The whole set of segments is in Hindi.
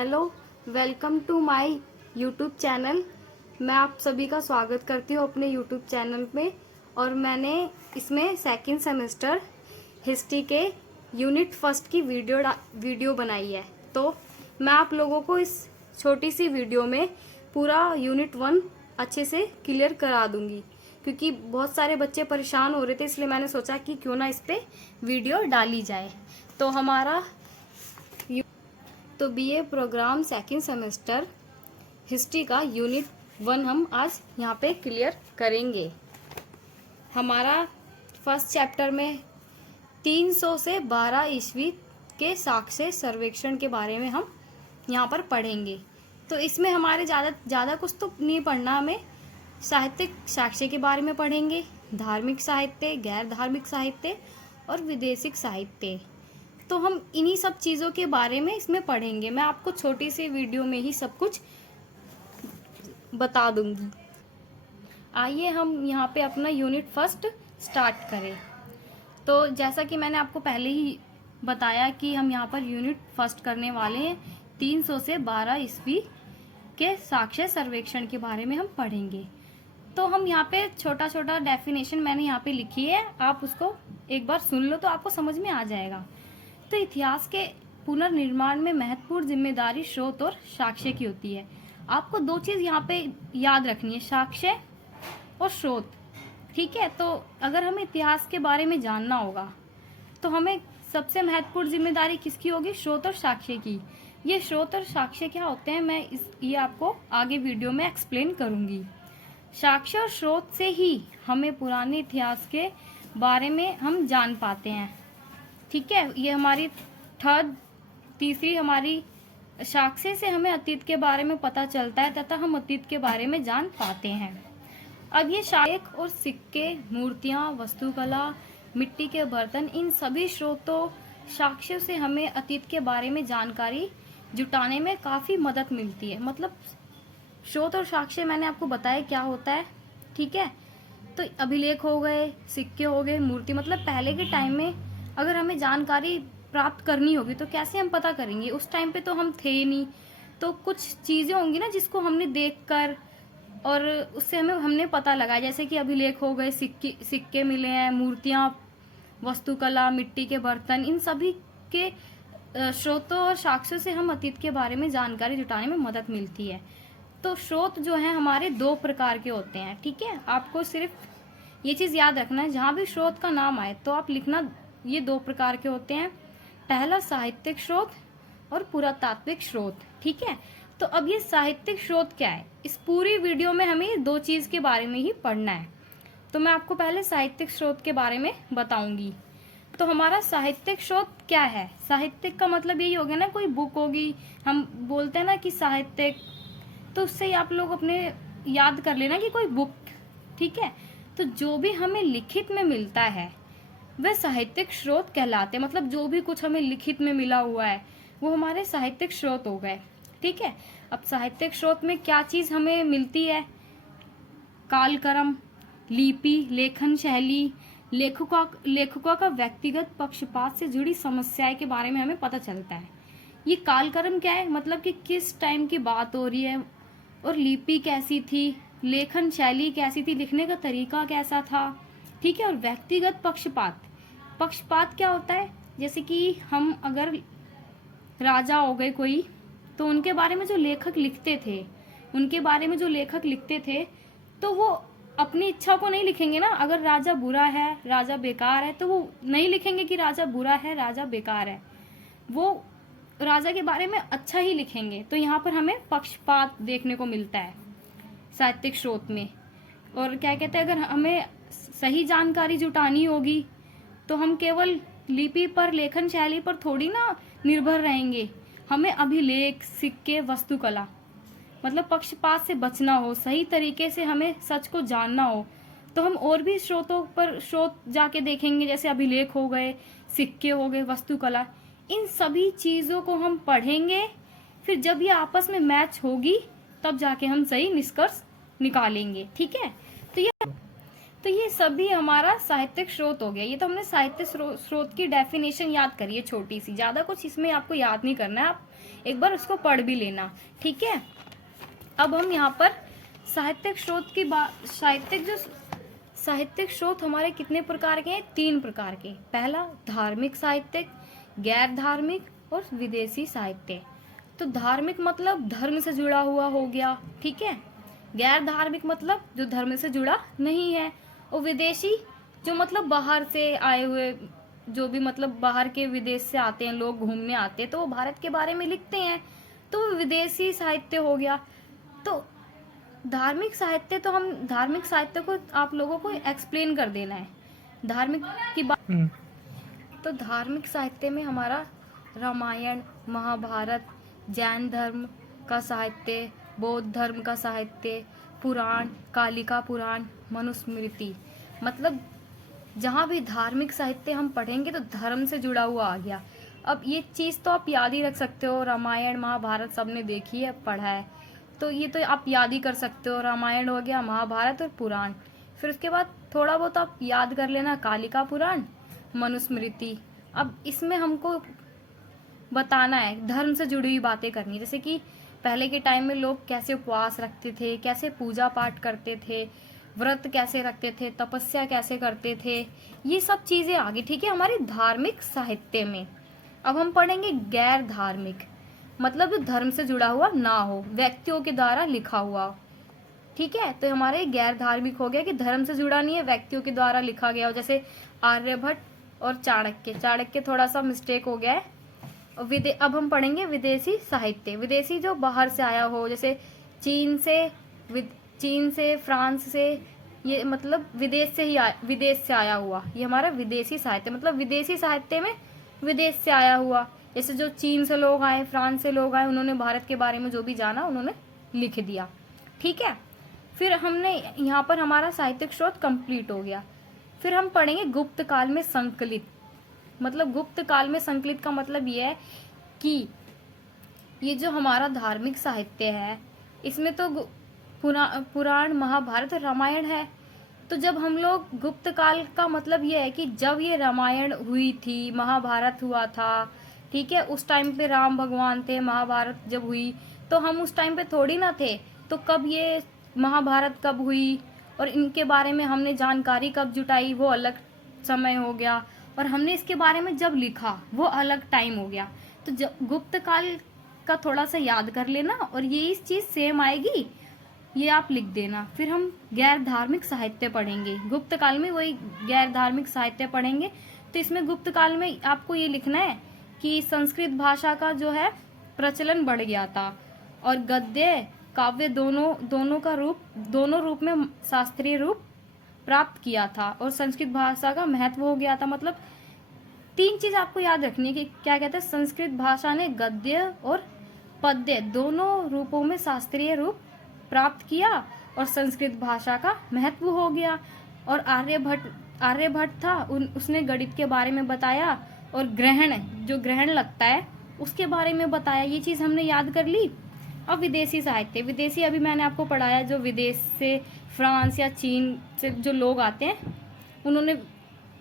Hello, welcome to my YouTube channel. मैं आप सभी का स्वागत करती हूँ अपने यूट्यूब चैनल में। और मैंने इसमें सेकंड सेमेस्टर हिस्ट्री के यूनिट फर्स्ट की वीडियो बनाई है। तो मैं आप लोगों को इस छोटी सी वीडियो में पूरा यूनिट 1 अच्छे से क्लियर करा दूंगी, क्योंकि बहुत सारे बच्चे परेशान हो रहे थे, इसलिए मैंने सोचा कि क्यों ना इस पे वीडियो डाली जाए। तो हमारा BA programme second semester history का यूनिट 1 हम आज यहाँ पे क्लियर करेंगे। हमारा फर्स्ट चैप्टर में 300 से 12 ईस्वी के साक्ष्य सर्वेक्षण के बारे में हम यहाँ पर पढ़ेंगे। तो इसमें हमारे ज़्यादा कुछ तो नहीं पढ़ना, हमें साहित्यिक साक्ष्य के बारे में पढ़ेंगे, धार्मिक साहित्य, गैर धार्मिक साहित्य और विदेशिक साहित्य। तो हम इन्हीं सब चीज़ों के बारे में इसमें पढ़ेंगे। मैं आपको छोटी सी वीडियो में ही सब कुछ बता दूंगी। आइए हम यहाँ पे अपना यूनिट फर्स्ट स्टार्ट करें। तो जैसा कि मैंने आपको पहले ही बताया कि हम यहाँ पर यूनिट फर्स्ट करने वाले हैं। 300 से 12 ईस्वी के साक्ष्य सर्वेक्षण के बारे में हम पढ़ेंगे। तो हम यहाँ पे छोटा छोटा डेफिनेशन मैंने यहाँ पे लिखी है, आप उसको एक बार सुन लो तो आपको समझ में आ जाएगा। तो इतिहास के पुनर्निर्माण में महत्वपूर्ण जिम्मेदारी स्रोत और साक्ष्य की होती है। आपको दो चीज यहाँ पे याद रखनी है, साक्ष्य और स्रोत। ठीक है, तो अगर हमें इतिहास के बारे में जानना होगा तो हमें सबसे महत्वपूर्ण जिम्मेदारी किसकी होगी? स्रोत और साक्ष्य की। ये स्रोत और साक्ष्य क्या होते हैं, मैं ये आपको आगे वीडियो में एक्सप्लेन करूंगी। साक्ष्य और स्रोत से ही हमें पुराने इतिहास के बारे में हम जान पाते हैं। ठीक है, ये हमारी तीसरी हमारी साक्ष्य से हमें अतीत के बारे में पता चलता है तथा हम अतीत के बारे में जान पाते हैं। अब ये शायक और सिक्के, मूर्तियां, वास्तुकला, मिट्टी के बर्तन, इन सभी स्रोतों साक्ष्यों से हमें अतीत के बारे में जानकारी जुटाने में काफी मदद मिलती है। मतलब स्रोत और साक्ष्य मैंने आपको बताया क्या होता है। ठीक है, तो अभिलेख हो गए, सिक्के हो गए, मूर्ति, मतलब पहले के टाइम में अगर हमें जानकारी प्राप्त करनी होगी तो कैसे हम पता करेंगे? उस टाइम पे तो हम थे ही नहीं, तो कुछ चीजें होंगी ना जिसको हमने देखकर और उससे हमने पता लगाया। जैसे कि अभिलेख हो गए, सिक्के मिले हैं, मूर्तियां, वास्तुकला, मिट्टी के बर्तन, इन सभी के स्रोतों और साक्ष्यों से हम अतीत के बारे में जानकारी जुटाने में मदद मिलती है। तो स्रोत जो है हमारे 2 प्रकार के होते हैं। ठीक है, आपको सिर्फ ये चीज याद रखना है, जहां भी स्रोत का नाम आए तो आप लिखना ये 2 प्रकार के होते हैं। पहला साहित्यिक स्रोत और पुरातात्विक स्रोत। ठीक है, तो अब ये साहित्यिक स्रोत क्या है, इस पूरी वीडियो में हमें 2 चीज के बारे में ही पढ़ना है। तो मैं आपको पहले साहित्यिक स्रोत के बारे में बताऊंगी। तो हमारा साहित्यिक स्रोत क्या है? साहित्यिक का मतलब यही हो गया ना, कोई बुक होगी, हम बोलते हैं ना कि साहित्यिक, तो उससे ही आप लोग अपने याद कर लेना कि कोई बुक। ठीक है, तो जो भी हमें लिखित में मिलता है वह साहित्यिक स्रोत कहलाते हैं। मतलब जो भी कुछ हमें लिखित में मिला हुआ है वो हमारे साहित्यिक स्रोत हो गए। ठीक है, अब साहित्यिक स्रोत में क्या चीज हमें मिलती है? कालक्रम, लिपि, लेखन शैली, लेखकों का व्यक्तिगत पक्षपात से जुड़ी समस्याएं के बारे में हमें पता चलता है। ये कालक्रम क्या है, मतलब कि किस टाइम की बात हो रही है, और लिपि कैसी थी, लेखन शैली कैसी थी, लिखने का तरीका कैसा था। ठीक है, और व्यक्तिगत पक्षपात क्या होता है? जैसे कि हम अगर राजा हो गए कोई, तो उनके बारे में जो लेखक लिखते थे तो वो अपनी इच्छा को नहीं लिखेंगे ना। अगर राजा बुरा है, राजा बेकार है, तो वो नहीं लिखेंगे कि राजा बुरा है, राजा बेकार है, वो राजा के बारे में अच्छा ही लिखेंगे। तो यहाँ पर हमें पक्षपात देखने को मिलता है साहित्यिक स्रोत में। और क्या कहते हैं, अगर हमें सही जानकारी जुटानी होगी तो हम केवल लिपि पर, लेखन शैली पर थोड़ी ना निर्भर रहेंगे। हमें अभिलेख, सिक्के, वास्तुकला, मतलब पक्षपात से बचना हो, सही तरीके से हमें सच को जानना हो, तो हम और भी स्रोत जाके देखेंगे। जैसे अभिलेख हो गए, सिक्के हो गए, वास्तुकला, इन सभी चीजों को हम पढ़ेंगे। फिर जब ये आपस में मैच होगी तब जाके हम सही निष्कर्ष निकालेंगे। ठीक है, तो ये तो ये सभी हमारा साहित्यिक स्रोत हो गया। ये तो हमने साहित्य स्रोत की डेफिनेशन याद करी है छोटी सी, ज़्यादा कुछ इसमें आपको याद नहीं करना है, आप एक बार उसको पढ़ भी लेना, ठीक है। अब हम यहाँ पर साहित्यिक स्रोत की बात, साहित्यिक स्रोत हमारे कितने प्रकार के हैं? 3 प्रकार के। पहला धार्मिक साहित्यिक, गैर धार्मिक और विदेशी साहित्य। तो धार्मिक मतलब धर्म से जुड़ा हुआ हो गया, ठीक है। गैर धार्मिक मतलब जो धर्म से जुड़ा नहीं है, और विदेशी जो मतलब बाहर से आए हुए, जो भी मतलब बाहर के विदेश से आते हैं लोग, घूमने आते हैं तो वो भारत के बारे में लिखते हैं, तो वो विदेशी साहित्य हो गया। तो धार्मिक साहित्य, तो हम धार्मिक साहित्य को आप लोगों को एक्सप्लेन कर देना है धार्मिक की बात। तो धार्मिक साहित्य में हमारा रामायण, महाभारत, जैन धर्म का साहित्य, बौद्ध धर्म का साहित्य, पुराण, कालिका पुराण, मनुस्मृति, मतलब जहाँ भी धार्मिक साहित्य हम पढ़ेंगे तो धर्म से जुड़ा हुआ आ गया। अब ये चीज़ तो आप याद ही रख सकते हो, रामायण महाभारत सबने देखी है, पढ़ा है, तो ये तो आप याद ही कर सकते हो। रामायण हो गया, महाभारत और पुराण। फिर उसके बाद थोड़ा बहुत आप याद कर लेना कालिका पुराण, मनुस्मृति। अब इसमें हमको बताना है, धर्म से जुड़ी हुई बातें करनी है, जैसे कि पहले के टाइम में लोग कैसे उपवास रखते थे, कैसे पूजा पाठ करते थे, व्रत कैसे रखते थे, तपस्या कैसे करते थे, ये सब चीज़ें आ गई, ठीक है, हमारे धार्मिक साहित्य में। अब हम पढ़ेंगे गैर धार्मिक, मतलब जो धर्म से जुड़ा हुआ ना हो, व्यक्तियों के द्वारा लिखा हुआ, ठीक है। तो हमारे गैर धार्मिक हो गया कि धर्म से जुड़ा नहीं है, व्यक्तियों के द्वारा लिखा गया हो, जैसे आर्यभट्ट और चाणक्य थोड़ा सा मिस्टेक हो गया है। अब हम पढ़ेंगे विदेशी साहित्य, विदेशी जो बाहर से आया हो, जैसे चीन से, फ्रांस से, ये मतलब विदेश से आया हुआ, ये हमारा विदेशी साहित्य, मतलब विदेशी साहित्य में विदेश से आया हुआ। जैसे जो चीन से लोग आए, फ्रांस से लोग आए, उन्होंने भारत के बारे में जो भी जाना उन्होंने लिख दिया, ठीक है। फिर हमने यहाँ पर हमारा साहित्यिक स्रोत कंप्लीट हो गया। फिर हम पढ़ेंगे गुप्त काल में संकलित, मतलब गुप्त काल में संकलित का मतलब ये है कि ये जो हमारा धार्मिक साहित्य है इसमें तो पुराण, महाभारत और रामायण है। तो जब हम लोग गुप्त काल का मतलब ये है कि जब ये रामायण हुई थी, महाभारत हुआ था, ठीक है, उस टाइम पे राम भगवान थे, महाभारत जब हुई तो हम उस टाइम पे थोड़ी ना थे, तो कब ये महाभारत कब हुई और इनके बारे में हमने जानकारी कब जुटाई, वो अलग समय हो गया, और हमने इसके बारे में जब लिखा वो अलग टाइम हो गया। तो जब गुप्त काल का थोड़ा सा याद कर लेना, और ये इस चीज़ सेम आएगी, ये आप लिख देना। फिर हम गैर धार्मिक साहित्य पढ़ेंगे, गुप्त काल में वही गैर धार्मिक साहित्य पढ़ेंगे। तो इसमें गुप्त काल में आपको ये लिखना है कि संस्कृत भाषा का जो है प्रचलन बढ़ गया था, और गद्य काव्य दोनों रूप में शास्त्रीय रूप प्राप्त किया था, और संस्कृत भाषा का महत्व हो गया था। मतलब 3 चीज आपको याद रखनी है कि क्या कहते हैं, संस्कृत भाषा ने गद्य और पद्य दोनों रूपों में शास्त्रीय रूप प्राप्त किया, और संस्कृत भाषा का महत्व हो गया। और आर्यभट्ट था, उसने गणित के बारे में बताया, और जो ग्रहण लगता है उसके बारे में बताया। ये चीज़ हमने याद कर ली। अब विदेशी साहित्य, विदेशी अभी मैंने आपको पढ़ाया, जो विदेश से, फ्रांस या चीन से जो लोग आते हैं, उन्होंने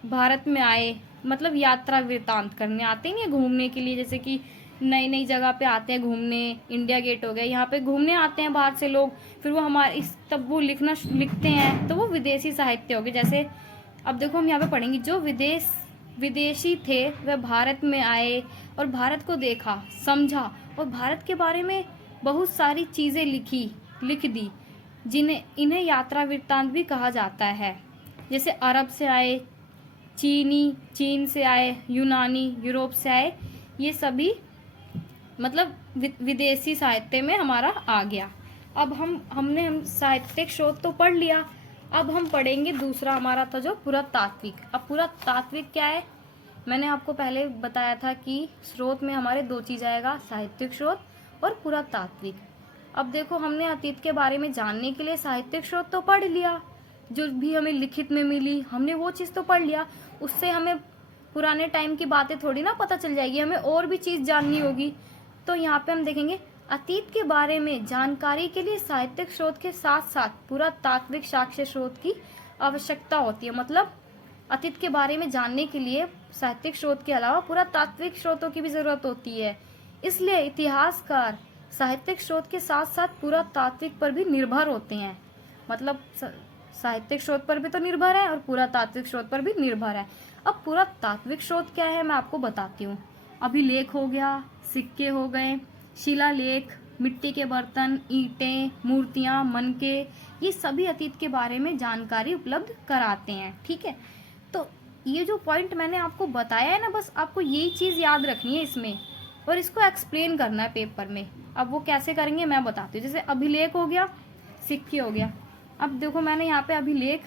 भारत में आए, मतलब यात्रा वृत्तांत करने आते हैं, घूमने के लिए, जैसे कि नई नई जगह पे आते हैं घूमने, इंडिया गेट हो गया, यहाँ पे घूमने आते हैं बाहर से लोग, फिर वो तब वो लिखते हैं, तो वो विदेशी साहित्य हो गए। जैसे अब देखो हम यहाँ पे पढ़ेंगे, जो विदेशी थे वह भारत में आए और भारत को देखा, समझा, और भारत के बारे में बहुत सारी चीज़ें लिख दी, इन्हें यात्रा वृत्तांत भी कहा जाता है। जैसे अरब से आए, चीन से आए, यूनानी यूरोप से आए, ये सभी मतलब विदेशी साहित्य में हमारा आ गया। अब हमने साहित्यिक स्रोत तो पढ़ लिया। अब हम पढ़ेंगे दूसरा हमारा था जो पुरातात्विक। अब पुरातात्विक क्या है, मैंने आपको पहले बताया था कि स्रोत में हमारे 2 चीज़ आएगा, साहित्यिक स्रोत और पुरातात्विक। अब देखो हमने अतीत के बारे में जानने के लिए साहित्यिक स्रोत तो पढ़ लिया, जो भी हमें लिखित में मिली हमने वो चीज़ तो पढ़ लिया, उससे हमें पुराने टाइम की बातें थोड़ी ना पता चल जाएगी, हमें और भी चीज़ जाननी होगी। तो यहाँ पे हम देखेंगे अतीत के बारे में जानकारी के लिए साहित्यिक स्रोत के साथ साथ पुरातात्विक साक्ष्य स्रोत की आवश्यकता होती है। मतलब अतीत के बारे में जानने के लिए साहित्यिक स्रोत के अलावा पुरातात्विक स्रोतों की भी जरूरत होती है। इसलिए इतिहासकार साहित्यिक स्रोत के साथ साथ पुरातात्विक पर भी निर्भर होते हैं। मतलब साहित्यिक स्रोत पर भी तो निर्भर है और पुरातात्विक स्रोत पर भी निर्भर है। अब पुरातात्विक स्रोत क्या है मैं आपको बताती हूँ। अभिलेख हो गया, सिक्के हो गए, शिलालेख, मिट्टी के बर्तन, ईंटें, मूर्तियां, मनके, ये सभी अतीत के बारे में जानकारी उपलब्ध कराते हैं। ठीक है, तो ये जो पॉइंट मैंने आपको बताया है ना, बस आपको यही चीज़ याद रखनी है इसमें और इसको एक्सप्लेन करना है पेपर में। अब वो कैसे करेंगे मैं बताती हूँ। जैसे अभिलेख हो गया, सिक्के हो गया। अब देखो मैंने यहाँ पे अभिलेख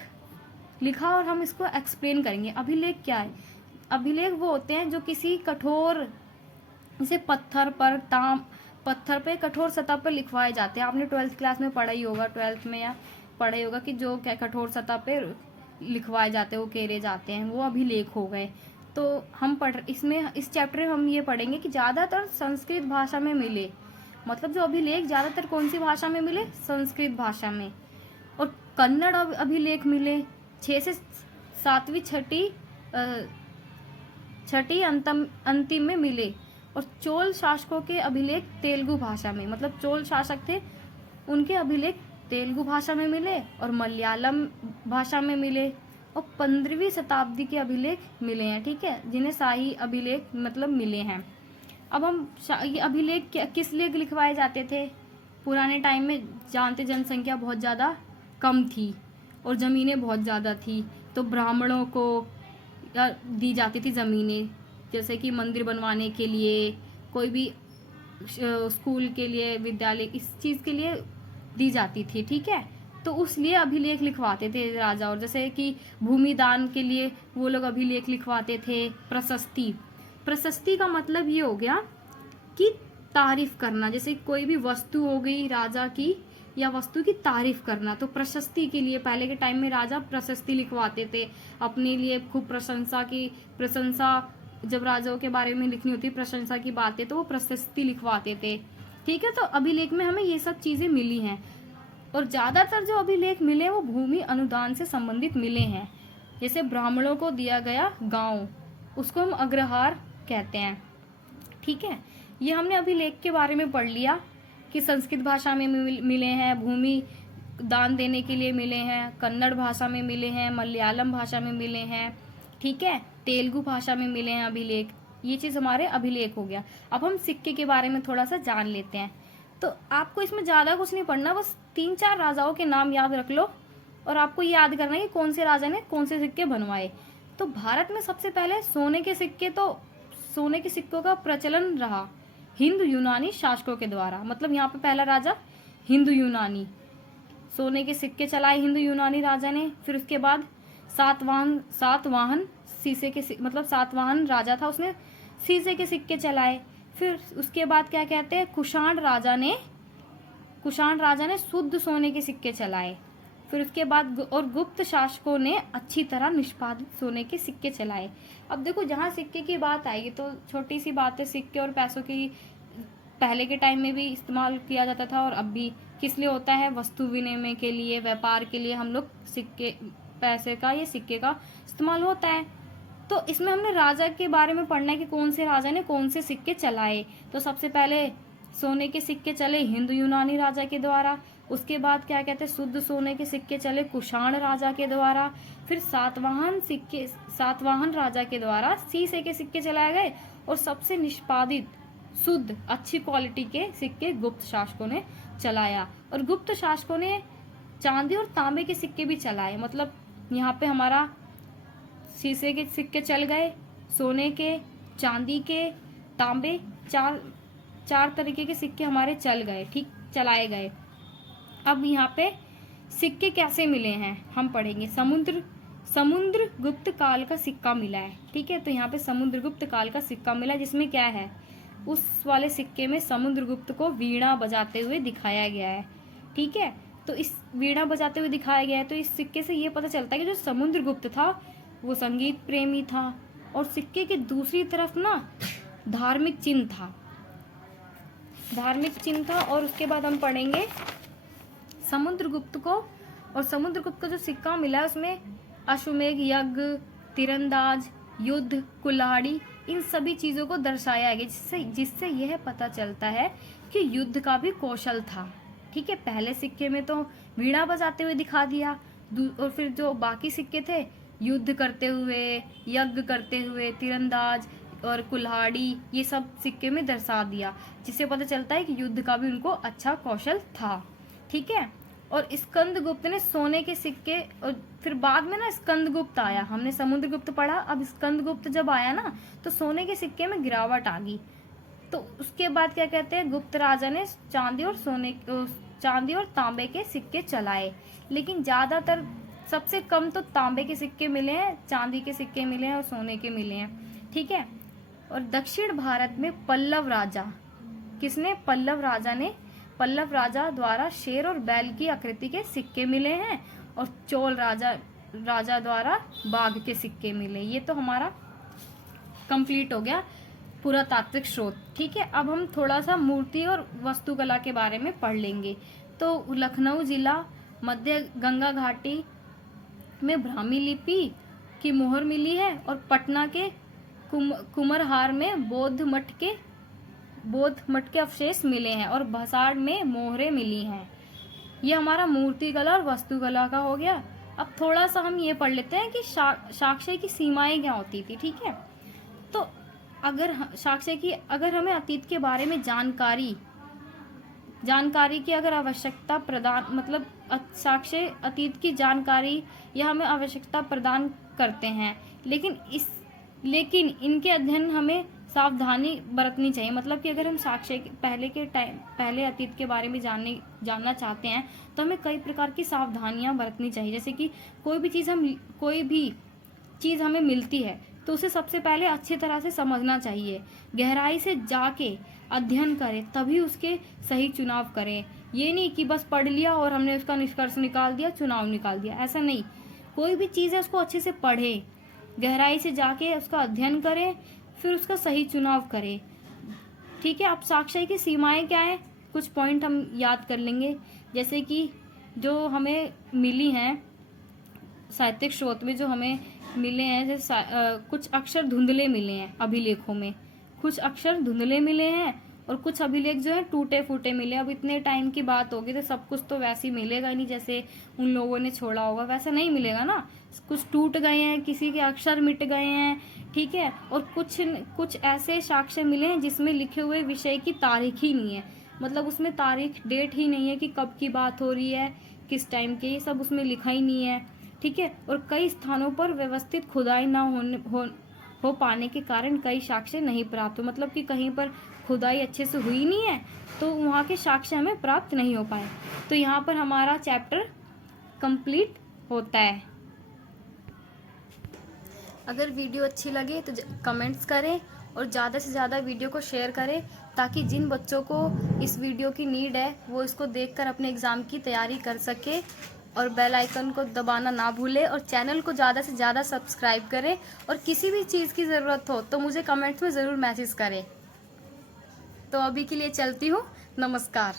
लिखा और हम इसको एक्सप्लेन करेंगे। अभिलेख क्या है? अभिलेख वो होते हैं जो किसी कठोर, जैसे पत्थर पे कठोर सतह पर लिखवाए जाते हैं। आपने 12th क्लास में पढ़ा ही होगा, 12th में या पढ़ा ही होगा कि जो क्या कठोर सतह पे लिखवाए जाते हैं, वो केरे जाते हैं, वो अभिलेख हो गए। तो हम इस चैप्टर में हम ये पढ़ेंगे कि ज़्यादातर संस्कृत भाषा में मिले। मतलब जो अभिलेख ज़्यादातर कौन सी भाषा में मिले? संस्कृत भाषा में। और कन्नड़ अभिलेख मिले 6 से 7वीं छठी अंतिम में मिले। और चोल शासकों के अभिलेख तेलुगु भाषा में, मतलब चोल शासक थे उनके अभिलेख तेलुगु भाषा में मिले और मलयालम भाषा में मिले। और 15वीं शताब्दी के अभिलेख मिले हैं। ठीक है, जिन्हें शाही अभिलेख मतलब मिले हैं। अब हम ये अभिलेख किस लिए लिखवाए जाते थे? पुराने टाइम में जानते जनसंख्या बहुत ज़्यादा कम थी और ज़मीनें बहुत ज़्यादा थी, तो ब्राह्मणों को दी जाती थी ज़मीनें, जैसे कि मंदिर बनवाने के लिए, कोई भी स्कूल के लिए, विद्यालय, इस चीज़ के लिए दी जाती थी। ठीक है, तो उस लिए अभिलेख लिखवाते थे राजा। और जैसे कि भूमि दान के लिए वो लोग अभिलेख लिखवाते थे। प्रशस्ति का मतलब ये हो गया कि तारीफ करना। जैसे कोई भी वस्तु हो गई राजा की या वस्तु की तारीफ करना, तो प्रशस्ति के लिए पहले के टाइम में राजा प्रशस्ति लिखवाते थे अपने लिए। खूब प्रशंसा जब राजाओं के बारे में लिखनी होती, प्रशंसा की बातें, तो वो प्रशस्ति लिखवाते थे। ठीक है, तो अभिलेख में हमें ये सब चीजें मिली हैं। और ज्यादातर जो अभिलेख मिले वो भूमि अनुदान से संबंधित मिले हैं। जैसे ब्राह्मणों को दिया गया गांव, उसको हम अग्रहार कहते हैं। ठीक है, ये हमने अभिलेख के बारे में पढ़ लिया कि संस्कृत भाषा में मिले हैं, भूमि दान देने के लिए मिले हैं, कन्नड़ भाषा में मिले हैं, मलयालम भाषा में मिले हैं। ठीक है, तेलुगु भाषा में मिले हैं अभिलेख। ये चीज़ हमारे अभिलेख हो गया। अब हम सिक्के के बारे में थोड़ा सा जान लेते हैं। तो आपको इसमें ज़्यादा कुछ नहीं पढ़ना, बस 3-4 राजाओं के नाम याद रख लो और आपको ये याद करना है कि कौन से राजा ने कौन से सिक्के बनवाए। तो भारत में सबसे पहले सोने के सिक्कों का प्रचलन रहा हिंदू यूनानी शासकों के द्वारा। मतलब यहाँ पे पहला राजा हिंदू यूनानी, सोने के सिक्के चलाए हिंदू यूनानी राजा ने। फिर उसके बाद सातवाहन सातवाहन राजा था, उसने शीशे के सिक्के चलाए। फिर उसके बाद क्या कहते हैं, कुषाण राजा ने शुद्ध सोने के सिक्के चलाए। फिर उसके बाद और गुप्त शासकों ने अच्छी तरह निष्पादित सोने के सिक्के चलाए। अब देखो जहाँ सिक्के की बात आएगी तो छोटी सी बात है, सिक्के और पैसों की पहले के टाइम में भी इस्तेमाल किया जाता था और अब भी किस लिए होता है? वस्तु विनिमय के लिए, व्यापार के लिए हम लोग पैसे का या सिक्के का इस्तेमाल होता है। तो इसमें हमने राजा के बारे में पढ़ना है कि कौन से राजा ने कौन से सिक्के चलाए। तो सबसे पहले सोने के सिक्के चले हिंदू यूनानी राजा के द्वारा। उसके बाद क्या कहते हैं, शुद्ध सोने के सिक्के चले कुषाण राजा के द्वारा। फिर सातवाहन राजा के द्वारा शीशे के सिक्के चलाए गए। और सबसे निष्पादित शुद्ध अच्छी क्वालिटी के सिक्के गुप्त शासकों ने चलाया। और गुप्त शासकों ने चांदी और तांबे के सिक्के भी चलाए। मतलब यहाँ पे हमारा शीशे के सिक्के चल गए, सोने के, चांदी के, तांबे, चार तरीके के सिक्के हमारे चल गए। ठीक, चलाए गए। अब यहाँ पे सिक्के कैसे मिले हैं हम पढ़ेंगे। समुद्र गुप्त काल का सिक्का मिला है। ठीक है, तो यहाँ पे समुद्र गुप्त काल का सिक्का मिला, जिसमें क्या है, उस वाले सिक्के में समुद्रगुप्त को वीणा बजाते हुए दिखाया गया है। ठीक है, तो इस वीणा बजाते हुए दिखाया गया है, तो इस सिक्के से ये पता चलता है कि जो समुद्रगुप्त था वो संगीत प्रेमी था। और सिक्के के दूसरी तरफ ना धार्मिक चिन्ह था। और उसके बाद हम पढ़ेंगे समुद्रगुप्त को और समुद्रगुप्त का जो सिक्का मिला है उसमें अश्वमेध यज्ञ, तीरंदाज, युद्ध, कुल्हाड़ी, इन सभी चीज़ों को दर्शाया गया, जिससे यह पता चलता है कि युद्ध का भी कौशल था। ठीक है, पहले सिक्के में तो वीणा बजाते हुए दिखा दिया, और फिर जो बाकी सिक्के थे युद्ध करते हुए, यज्ञ करते हुए, तीरंदाज और कुल्हाड़ी, ये सब सिक्के में दर्शा दिया, जिससे पता चलता है कि युद्ध का भी उनको अच्छा कौशल था। ठीक है, और स्कंदगुप्त ने सोने के सिक्के, और फिर बाद में ना स्कंदगुप्त आया, हमने समुद्रगुप्त पढ़ा, अब स्कंदगुप्त जब आया ना तो सोने के सिक्के में गिरावट आ गई। तो उसके बाद क्या कहते हैं, गुप्त राजा ने चांदी और तांबे के सिक्के चलाए, लेकिन ज्यादातर सबसे कम तो तांबे के सिक्के मिले हैं, चांदी के सिक्के मिले हैं और सोने के मिले हैं। ठीक है, और दक्षिण भारत में पल्लव राजा, किसने, पल्लव राजा द्वारा शेर और बैल की आकृति के सिक्के मिले हैं, और चोल राजा द्वारा बाघ के सिक्के मिले। ये तो हमारा कंप्लीट हो गया पुरातात्विक स्रोत। ठीक है, अब हम थोड़ा सा मूर्ति और वास्तुकला के बारे में पढ़ लेंगे। तो लखनऊ जिला, मध्य गंगा घाटी में ब्राह्मी लिपि की मोहर मिली है, और पटना के कुम्हरहार में बौद्ध मठ के अवशेष मिले हैं, और भसाड़ में मोहरें मिली हैं। ये हमारा मूर्तिकला और वास्तुकला का हो गया। अब थोड़ा सा हम ये पढ़ लेते हैं कि साक्ष्य की सीमाएं क्या होती थी। ठीक है, तो अगर हमें अतीत के बारे में जानकारी की अगर आवश्यकता प्रदान, मतलब साक्ष्य अतीत की जानकारी या हमें आवश्यकता प्रदान करते हैं, लेकिन इनके अध्ययन हमें सावधानी बरतनी चाहिए। मतलब कि अगर हम साक्ष्य पहले अतीत के बारे में जानना चाहते हैं तो हमें कई प्रकार की सावधानियां बरतनी चाहिए। जैसे कि कोई भी चीज़ हमें मिलती है तो उसे सबसे पहले अच्छी तरह से समझना चाहिए, गहराई से जाके अध्ययन करें, तभी उसके सही चुनाव करें। ये नहीं कि बस पढ़ लिया और हमने उसका निष्कर्ष निकाल दिया, चुनाव निकाल दिया, ऐसा नहीं। कोई भी चीज़ है उसको अच्छे से पढ़ें, गहराई से जाके उसका अध्ययन करें, फिर उसका सही चुनाव करें। ठीक है, अब साक्ष्य की सीमाएं क्या है, कुछ पॉइंट हम याद कर लेंगे। जैसे कि जो हमें मिली हैं साहित्यिक स्रोत में, जो हमें मिले हैं, जैसे कुछ अक्षर धुंधले मिले हैं अभिलेखों में, कुछ अक्षर धुंधले मिले हैं, और कुछ अभिलेख जो है टूटे फूटे मिले। अब इतने टाइम की बात होगी तो सब कुछ तो वैसे ही मिलेगा नहीं जैसे उन लोगों ने छोड़ा होगा, वैसा नहीं मिलेगा ना। कुछ टूट गए हैं, किसी के अक्षर मिट गए हैं। ठीक है, और कुछ ऐसे साक्ष्य मिले हैं जिसमें लिखे हुए विषय की तारीख ही नहीं है, मतलब उसमें तारीख डेट ही नहीं है कि कब की बात हो रही है, किस टाइम के, ये सब उसमें लिखा ही नहीं है। ठीक है, और कई स्थानों पर व्यवस्थित खुदाई ना हो पाने के कारण कई साक्ष्य नहीं प्राप्त हो, मतलब कि कहीं पर खुदाई अच्छे से हुई नहीं है तो वहाँ के साक्ष्य हमें प्राप्त नहीं हो पाए। तो यहाँ पर हमारा चैप्टर कंप्लीट होता है। अगर वीडियो अच्छी लगे तो कमेंट्स करें और ज़्यादा से ज़्यादा वीडियो को शेयर करें, ताकि जिन बच्चों को इस वीडियो की नीड है वो इसको देखकर अपने एग्ज़ाम की तैयारी कर सके। और बेल आइकन को दबाना ना भूलें, और चैनल को ज़्यादा से ज़्यादा सब्सक्राइब करें। और किसी भी चीज़ की ज़रूरत हो तो मुझे कमेंट्स में ज़रूर मैसेज करें। तो अभी के लिए चलती हूँ, नमस्कार।